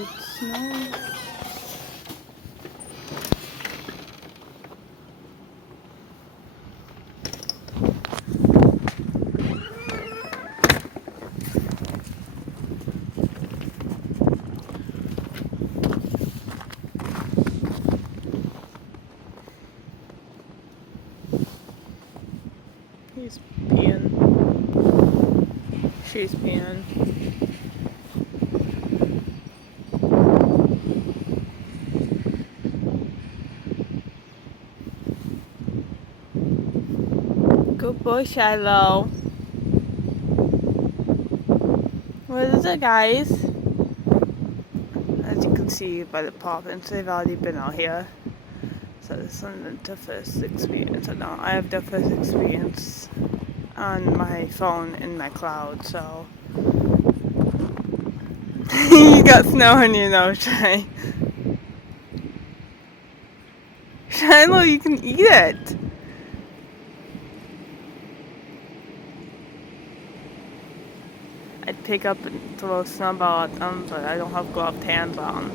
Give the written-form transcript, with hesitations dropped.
It's snowing. He's peeing. She's peeing. Good boy, Shiloh. What is it, guys? As you can see by the poppins, they've already been out here. So this isn't the first experience. No, I have the first experience on my phone in my cloud, so. You got snow on your nose, Shy. Shiloh, you can eat it. I'd pick up and throw a snowball at them, but I don't have gloved hands on.